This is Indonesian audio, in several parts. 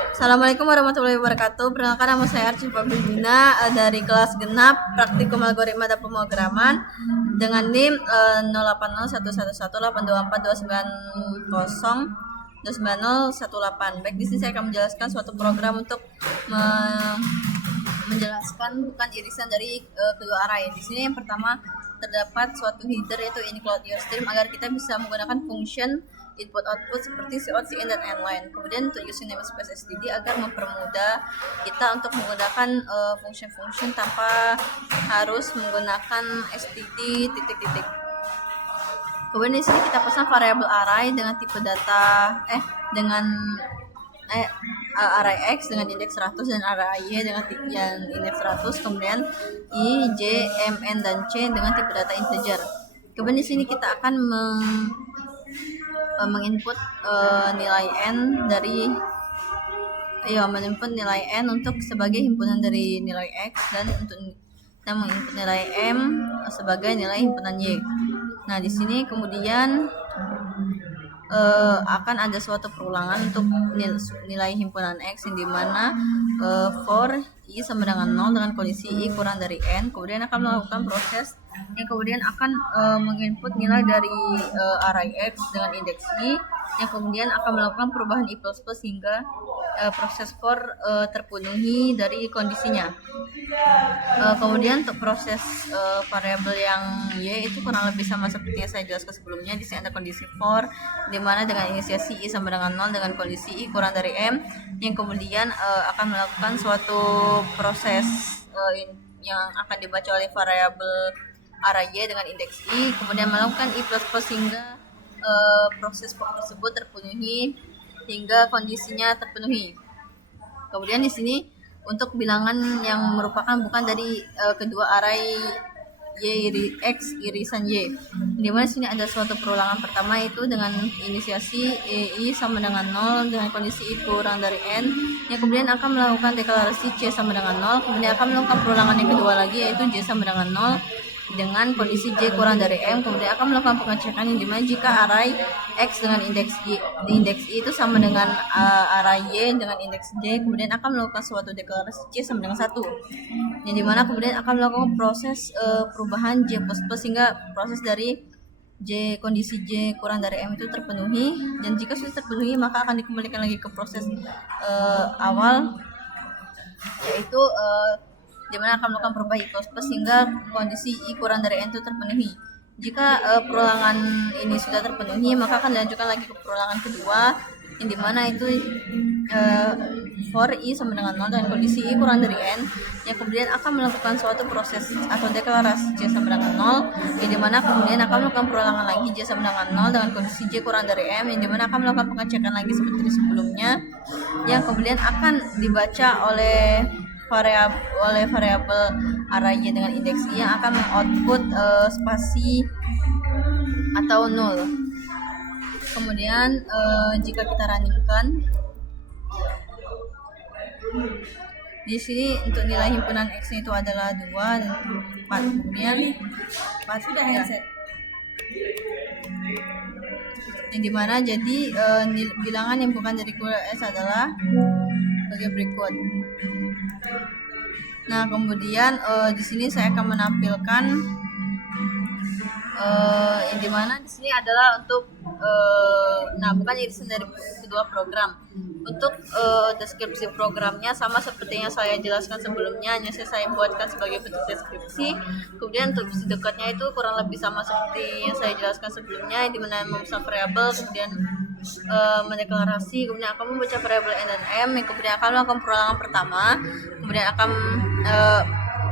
Assalamualaikum warahmatullahi wabarakatuh. Perkenalkan, nama saya Archie Fabrina dari kelas genap praktikum algoritma dan pemrograman dengan NIM 080111829290. Baik, di sini saya akan menjelaskan suatu program untuk menjelaskan bukan irisan dari kedua array. Di sini yang pertama terdapat suatu header yaitu include your stream agar kita bisa menggunakan function input output seperti cout, cin, dan inline. Kemudian untuk using namespace std agar mempermudah kita untuk menggunakan function tanpa harus menggunakan std titik-titik. Kemudian di sini kita pasang variabel array dengan tipe data array x dengan indeks 100 dan array y dengan yang indeks 100, kemudian i, j, m, n, dan c dengan tipe data integer. Kemudian di sini kita akan menginput nilai n dari menginput nilai n untuk sebagai himpunan dari nilai x dan menginput nilai m sebagai nilai himpunan y. Nah, di sini kemudian akan ada suatu perulangan untuk nilai himpunan x yang dimana for i sama dengan 0 dengan kondisi i kurang dari n. Kemudian akan melakukan proses yang kemudian akan menginput nilai dari array x dengan indeks i, yang kemudian akan melakukan perubahan i++ hingga proses for terpenuhi dari kondisinya. Kemudian untuk proses variabel yang y itu kurang lebih sama seperti yang saya jelaskan sebelumnya. Di sini ada kondisi for di mana dengan inisiasi i sama dengan 0 dengan kondisi i kurang dari m, yang kemudian akan melakukan suatu proses yang akan dibaca oleh variabel array y dengan indeks i, kemudian melakukan i++ hingga proses for tersebut terpenuhi hingga kondisinya terpenuhi. Kemudian di sini untuk bilangan yang merupakan bukan dari kedua array x irisan y, dimana sini ada suatu perulangan pertama yaitu dengan inisiasi i sama dengan 0 dengan kondisi i kurang dari n, yang kemudian akan melakukan deklarasi c sama dengan 0, kemudian akan melakukan perulangan yang kedua lagi yaitu j sama dengan 0 dengan kondisi j kurang dari m, kemudian akan melakukan pengecekan yang dimana jika array x dengan indeks i itu sama dengan array y dengan indeks j, kemudian akan melakukan suatu deklarasi c sama dengan 1, yang dimana kemudian akan melakukan proses perubahan j++ hingga proses dari kondisi j kurang dari m itu terpenuhi, dan jika sudah terpenuhi maka akan dikembalikan lagi ke proses awal yaitu dimana akan melakukan perubahan i++ hingga kondisi i kurang dari n itu terpenuhi. Jika perulangan ini sudah terpenuhi maka akan dilanjutkan lagi ke perulangan kedua yang dimana itu for i sama dengan 0 dengan kondisi i kurang dari n, yang kemudian akan melakukan suatu proses atau deklarasi j sama dengan 0, yang dimana kemudian akan melakukan perulangan lagi j sama dengan 0 dengan kondisi j kurang dari m, yang dimana akan melakukan pengecekan lagi seperti sebelumnya, yang kemudian akan dibaca oleh variabel array y dengan indeks i yang akan mengoutput spasi atau 0. Kemudian jika kita runningkan di sini untuk nilai himpunan x itu adalah 2 dan 4. Kemudian 4 sudah ya. Yang dimana jadi bilangan yang bukan dari kedua s adalah sebagai berikut. Nah, kemudian di sini saya akan menampilkan yang dimana di sini adalah untuk bukan irisan dari kedua program. Untuk deskripsi programnya sama seperti yang saya jelaskan sebelumnya, hanya saya buatkan sebagai bentuk deskripsi. Kemudian untuk isi dekatnya itu kurang lebih sama seperti yang saya jelaskan sebelumnya, di mana memasang variabel, kemudian mendeklarasi, kemudian akan membaca variabel n dan m, yang kemudian akan melakukan perulangan pertama, kemudian akan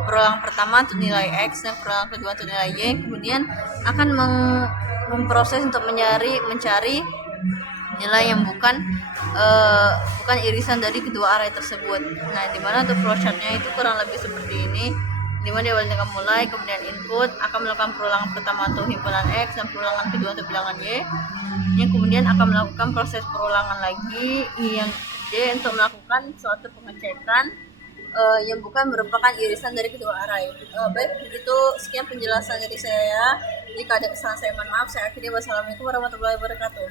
perulangan pertama untuk nilai x dan perulangan kedua untuk nilai y, kemudian akan memproses untuk mencari nilai yang bukan irisan dari kedua array tersebut. Nah, dimana untuk flowchartnya itu kurang lebih seperti ini, dimana diawali dengan mulai, kemudian input akan melakukan perulangan pertama untuk himpunan x dan perulangan kedua untuk bilangan y, yang kemudian akan melakukan proses perulangan lagi yang j untuk melakukan suatu pengecekan yang bukan merupakan irisan dari kedua array. Baik, begitu sekian penjelasan dari saya. Jika ada kesalahan saya mohon maaf. Saya akhiri. Wassalamualaikum warahmatullahi wabarakatuh.